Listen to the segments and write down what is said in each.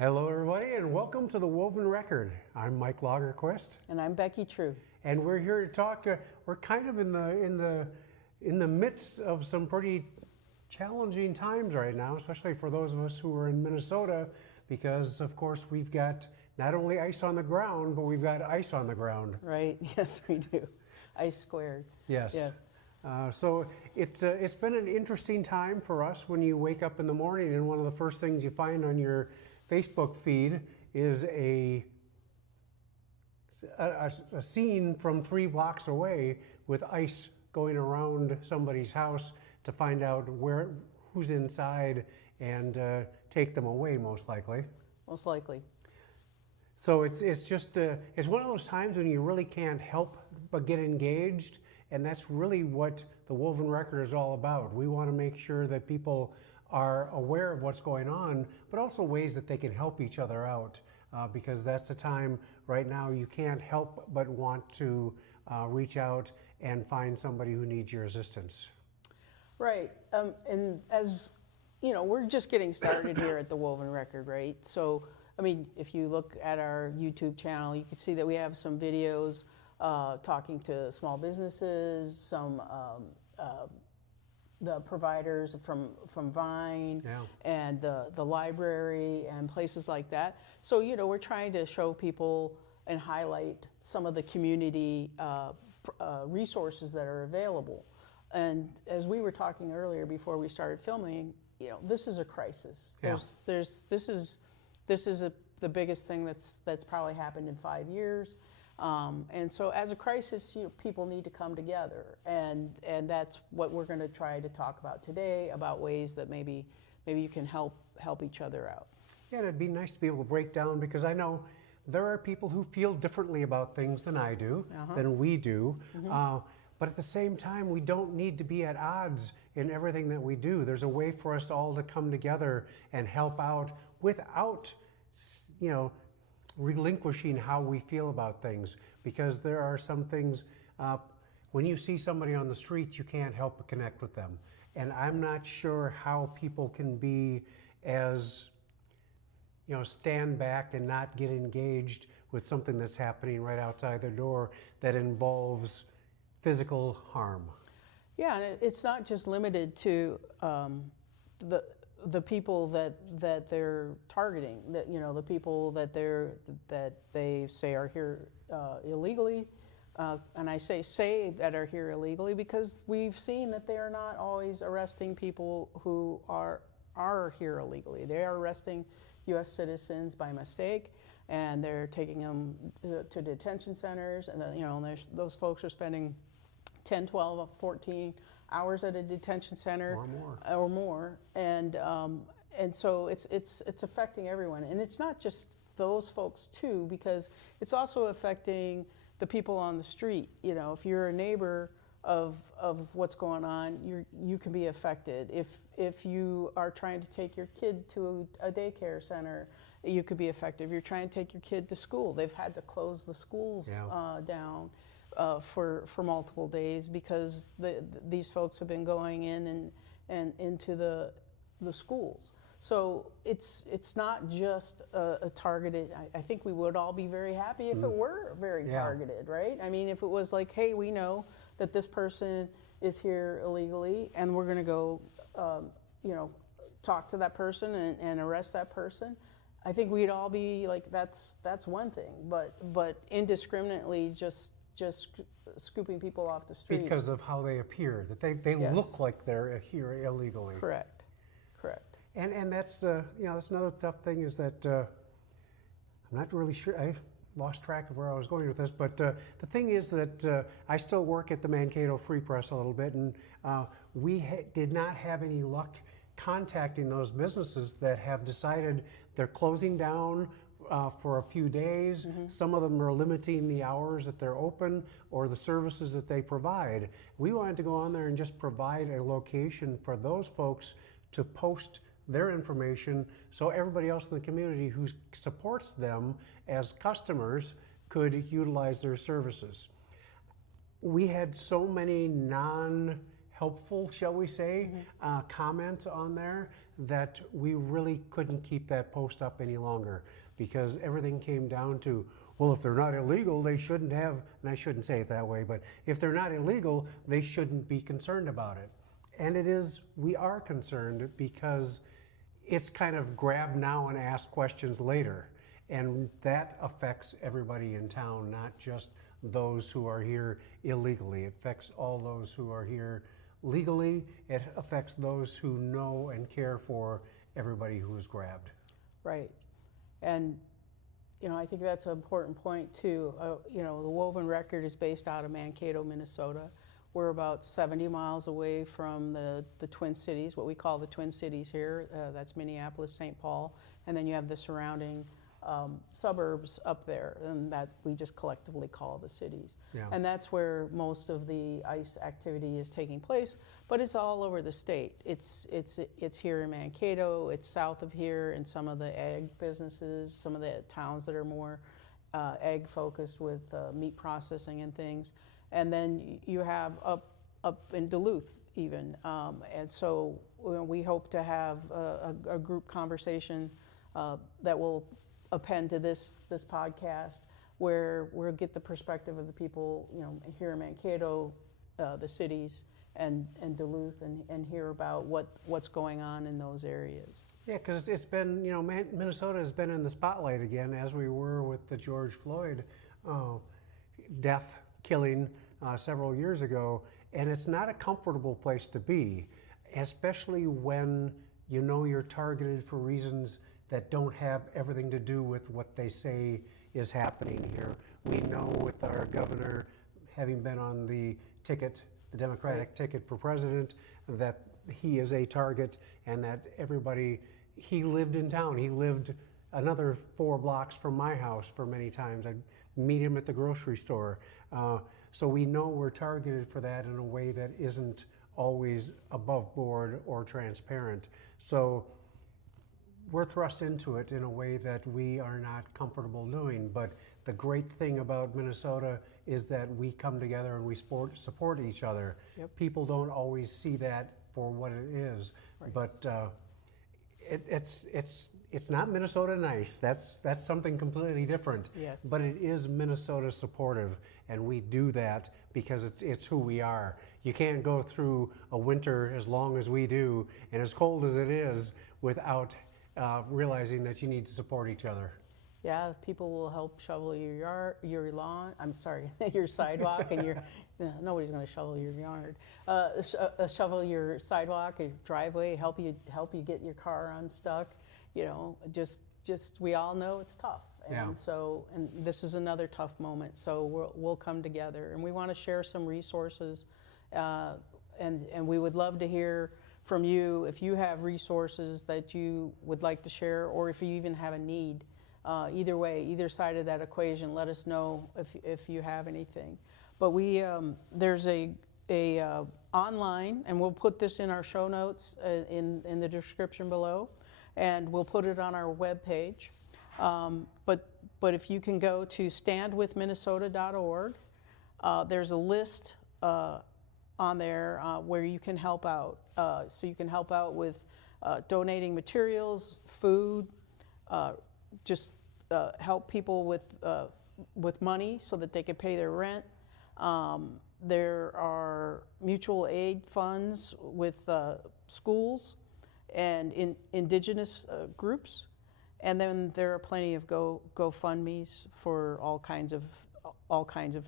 Hello, everybody, and welcome to the Woven Record. I'm Mike Lagerquist, and I'm Becki True, and we're here to talk. We're kind of in the midst of some pretty challenging times right now, especially for those of us who are in Minnesota, because of course we've got not only ice on the ground, but we've got ice on the ground. Right? Yes, we do. Ice squared. Yes. Yeah. So it's been an interesting time for us when you wake up in the morning and one of the first things you find on your Facebook feed is a scene from 3 blocks away with ice going around somebody's house to find out who's inside and take them away, most likely. Most likely. So it's just it's one of those times when you really can't help but get engaged, and that's really what the Woven Record is all about. We want to make sure that people are aware of what's going on, but also ways that they can help each other out, because that's the time right now you can't help but want to reach out and find somebody who needs your assistance. Right, and as you know, we're just getting started here at the Woven Record, right? So, I mean, if you look at our YouTube channel, you can see that we have some videos talking to small businesses, some the providers from Vine, Yeah. and the library and places like that. So, you know, we're trying to show people and highlight some of the community resources that are available. And as we were talking earlier before we started filming, you know, this is a crisis. Yeah. This is the biggest thing that's probably happened in 5 years. And so as a crisis, you know, people need to come together, and that's what we're going to try to talk about today, about ways that maybe you can help each other out. Yeah, and it'd be nice to be able to break down, because I know there are people who feel differently about things than I do, than we do. But at the same time, we don't need to be at odds in everything that we do. There's a way for us all to come together and help out without, you know, relinquishing how we feel about things, because there are some things, when you see somebody on the street, you can't help but connect with them. And I'm not sure how people can be as, you know, stand back and not get engaged with something that's happening right outside their door that involves physical harm. Yeah, and it's not just limited to the people that they're targeting, that, you know, the people that they say are here illegally, and I say that are here illegally because we've seen that they are not always arresting people who are here illegally. They are arresting U.S. citizens by mistake, and they're taking them to detention centers, and then, you know, those folks are spending 10, 12, 14 hours at a detention center or more, and so it's affecting everyone, and it's not just those folks too, because it's also affecting the people on the street. You know, if you're a neighbor of what's going on, you can be affected. If you are trying to take your kid to a daycare center, you could be affected. If you're trying to take your kid to school, they've had to close the schools down for multiple days because these folks have been going in and into the schools. So it's not just a targeted. I think we would all be very happy if it were very targeted, right? I mean, if it was like, hey, we know that this person is here illegally, and we're going to go, you know, talk to that person and arrest that person. I think we'd all be like, that's one thing, but indiscriminately just scooping people off the street because of how they appear, that they look like they're here illegally. Correct. And that's you know, that's another tough thing, is that I'm not really sure. I've lost track of where I was going with this, but the thing is that I still work at the Mankato Free Press a little bit, and we did not have any luck contacting those businesses that have decided they're closing down for a few days. Some of them are limiting the hours that they're open or the services that they provide. We wanted to go on there and just provide a location for those folks to post their information, so everybody else in the community who supports them as customers could utilize their services. We had so many non-helpful, shall we say, comments on there that we really couldn't keep that post up any longer, because everything came down to, well, if they're not illegal, they shouldn't have, and I shouldn't say it that way, but if they're not illegal, they shouldn't be concerned about it. And it is, we are concerned, because it's kind of grab now and ask questions later. And that affects everybody in town, not just those who are here illegally. It affects all those who are here legally. It affects those who know and care for everybody who is grabbed. Right. And, I think that's an important point too. The Woven Record is based out of Mankato, Minnesota. We're about 70 miles away from the Twin Cities, what we call the Twin Cities here. That's Minneapolis, St. Paul, and then you have the surrounding suburbs up there, and that we just collectively call the cities. Yeah. And that's where most of the ICE activity is taking place, but it's all over the state. It's here in Mankato, it's south of here in some of the ag businesses, some of the towns that are more ag focused with meat processing and things. And then you have up in Duluth even. And so we hope to have a group conversation that will append to this podcast, where we'll get the perspective of the people, here in Mankato, the cities, and Duluth, and hear about what's going on in those areas. Yeah, because it's been, Minnesota has been in the spotlight again, as we were with the George Floyd death killing several years ago, and it's not a comfortable place to be, especially when you're targeted for reasons that don't have everything to do with what they say is happening here. We know with our governor having been on the ticket, the Democratic ticket for president, that he is a target, and that he lived in town. He lived another 4 blocks from my house for many times. I'd meet him at the grocery store. So we know we're targeted for that in a way that isn't always above board or transparent. So we're thrust into it in a way that we are not comfortable doing. But the great thing about Minnesota is that we come together and we support each other. Yep. People don't always see that for what it is, right. But it's not Minnesota nice. That's something completely different. Yes. But it is Minnesota supportive, and we do that because it's who we are. You can't go through a winter as long as we do, and as cold as it is, without realizing that you need to support each other. Yeah, people will help shovel your lawn. I'm sorry, your sidewalk, and nobody's going to shovel your yard. Shovel your sidewalk, your driveway, help you get your car unstuck. Just we all know it's tough, and Yeah. so this is another tough moment. So we'll come together, and we want to share some resources, and we would love to hear from you if you have resources that you would like to share, or if you even have a need. Either way, either side of that equation, let us know if you have anything. But there's a online, and we'll put this in our show notes in the description below, and we'll put it on our webpage. But if you can go to standwithminnesota.org, there's a list on there where you can help out. So you can help out with donating materials, food, just help people with money so that they can pay their rent. There are mutual aid funds with schools and indigenous groups, and then there are plenty of GoFundMes for all kinds of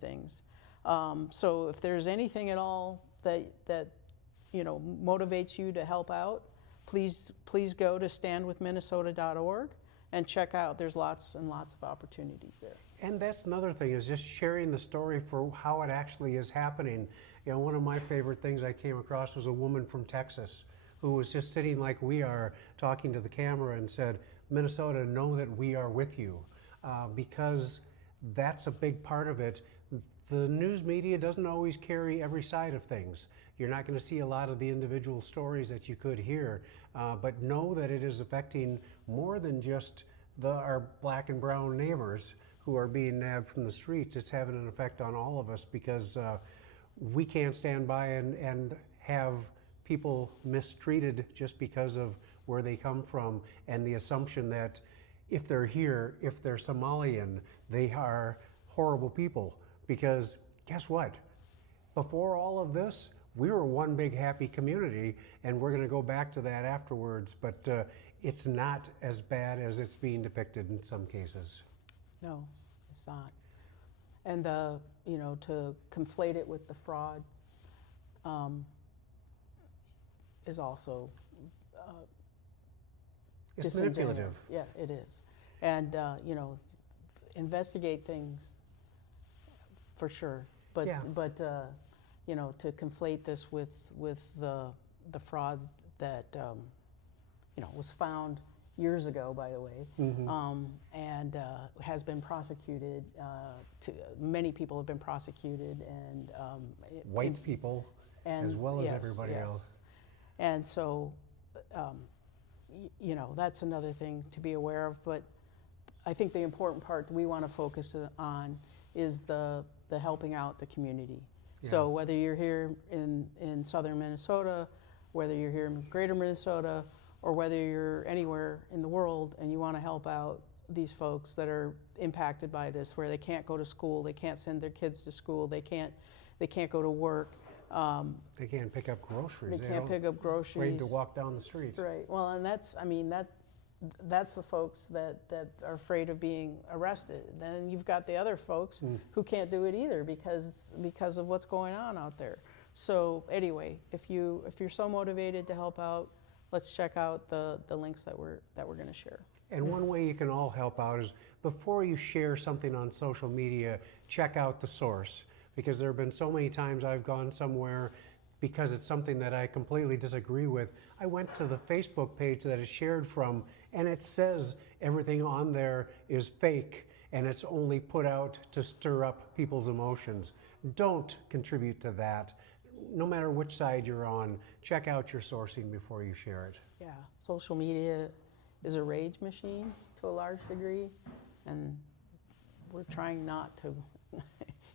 things. So if there's anything at all that motivates you to help out, please go to standwithminnesota.org and check out. There's lots and lots of opportunities there. And that's another thing, is just sharing the story for how it actually is happening. One of my favorite things I came across was a woman from Texas who was just sitting like we are, talking to the camera, and said, "Minnesota, know that we are with you," because that's a big part of it. The news media doesn't always carry every side of things. You're not going to see a lot of the individual stories that you could hear, but know that it is affecting more than just our black and brown neighbors who are being nabbed from the streets. It's having an effect on all of us, because we can't stand by and have people mistreated just because of where they come from, and the assumption that if they're here, if they're Somalian, they are horrible people. Because guess what? Before all of this, we were one big happy community, and we're going to go back to that afterwards, but it's not as bad as it's being depicted in some cases. No, it's not. And to conflate it with the fraud is also It's manipulative. Yeah, it is. And investigate things for sure. But Yeah. To conflate this with the fraud that was found years ago, by the way, and has been prosecuted. Many people have been prosecuted, and White people, as well as yes, everybody yes. else. And so, that's another thing to be aware of. But I think the important part that we want to focus on is the helping out the community. Yeah. So whether you're here in southern Minnesota, whether you're here in greater Minnesota, or whether you're anywhere in the world and you want to help out these folks that are impacted by this, where they can't go to school, they can't send their kids to school, they can't go to work. They can't pick up groceries. They can't pick up groceries. Afraid to walk down the street. Right. Well, and that's the folks that are afraid of being arrested. Then you've got the other folks who can't do it either because of what's going on out there. So anyway, if you're so motivated to help out, let's check out the links that we're going to share. And one way you can all help out is before you share something on social media, check out the source. Because there have been so many times I've gone somewhere because it's something that I completely disagree with. I went to the Facebook page that it's shared from, and it says everything on there is fake, and it's only put out to stir up people's emotions. Don't contribute to that. No matter which side you're on, check out your sourcing before you share it. Yeah, social media is a rage machine to a large degree, and we're trying not to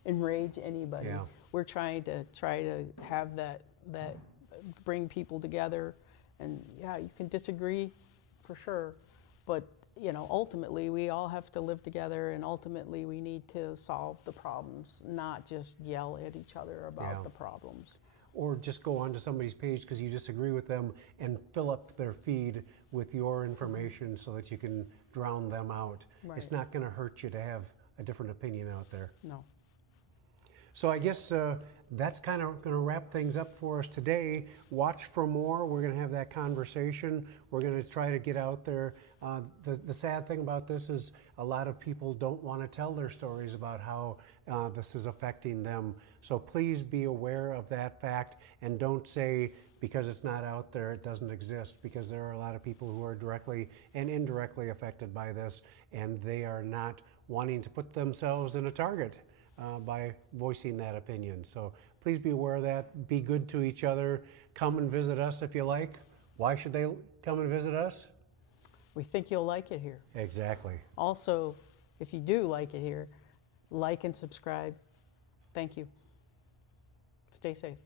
enrage anybody. Yeah. We're trying to have that bring people together, and yeah, you can disagree for sure, but ultimately we all have to live together, and ultimately we need to solve the problems, not just yell at each other about the problems. Or just go onto somebody's page because you disagree with them and fill up their feed with your information so that you can drown them out. Right. It's not going to hurt you to have a different opinion out there. No. So I guess that's kind of going to wrap things up for us today. Watch for more. We're going to have that conversation. We're going to try to get out there. The sad thing about this is a lot of people don't want to tell their stories about how this is affecting them. So please be aware of that fact, and don't say because it's not out there it doesn't exist, because there are a lot of people who are directly and indirectly affected by this, and they are not wanting to put themselves in a target by voicing that opinion. So please be aware of that. Be good to each other. Come and visit us if you like. Why should they come and visit us? We think you'll like it here. Exactly. Also, if you do like it here, like and subscribe. Thank you. Stay safe.